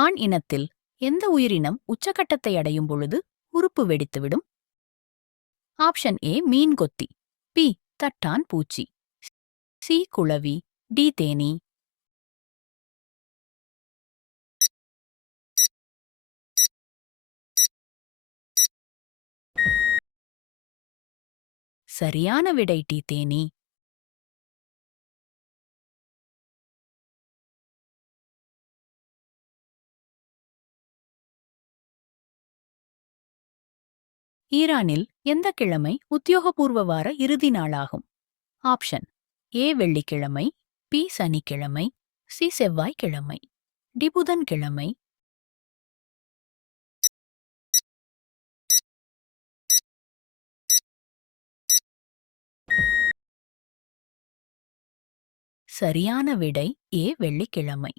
ஆண் இனத்தில் எந்த உயிரினம் உச்சக்கட்டத்தை அடையும் பொழுது உறுப்பு வெடித்துவிடும்? ஆப்ஷன் ஏ மீன் கொத்தி. பி தட்டான் பூச்சி. சி குளவி டி தேனி. சரியான விடை டி தேனி. ஈரானில் எந்த கிழமை உத்தியோகபூர்வ வார இறுதி நாளாகும்? ஆப்ஷன் ஏ வெள்ளிக்கிழமை பி சனிக்கிழமை சி செவ்வாய்க்கிழமை. டி புதன்கிழமை. சரியான விடை ஏ வெள்ளிக்கிழமை.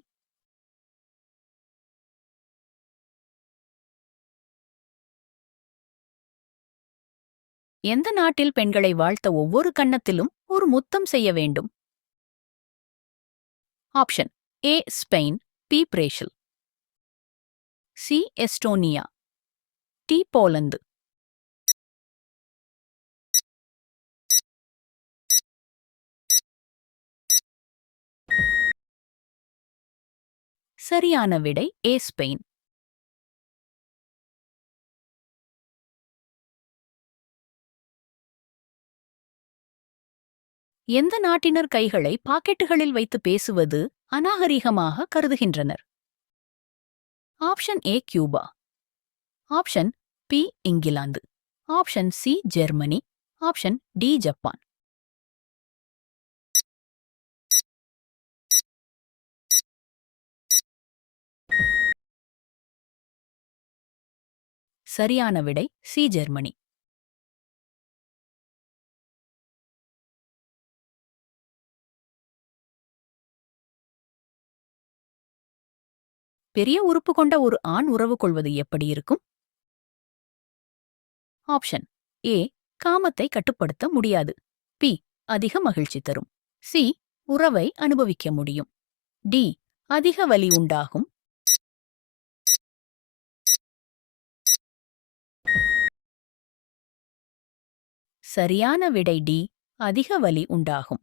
எந்த நாட்டில் பெண்களை வாழ்த்த ஒவ்வொரு கன்னத்திலும் ஒரு முத்தம் செய்ய வேண்டும்? Option. A Spain B Brazil C Estonia. D Poland. சரியான விடை ஏ ஸ்பெயின். எந்த நாட்டினர் கைகளை பாக்கெட்டுகளில் வைத்து பேசுவது அநாகரிகமாக கருதுகின்றனர். Option A Cuba. Option B England. Option C Germany. Option D Japan. சரியான விடை சி ஜெர்மனி. பெரிய உறுப்பு கொண்ட ஒரு ஆண் உறவு கொள்வது எப்படி இருக்கும்? ஆப்ஷன். ஏ. காமத்தை கட்டுப்படுத்த முடியாது. பி. அதிக மகிழ்ச்சி தரும். சி. உறவை அனுபவிக்க முடியும். டி. அதிக வலி உண்டாகும். சரியான விடை டி. அதிக வலி உண்டாகும்.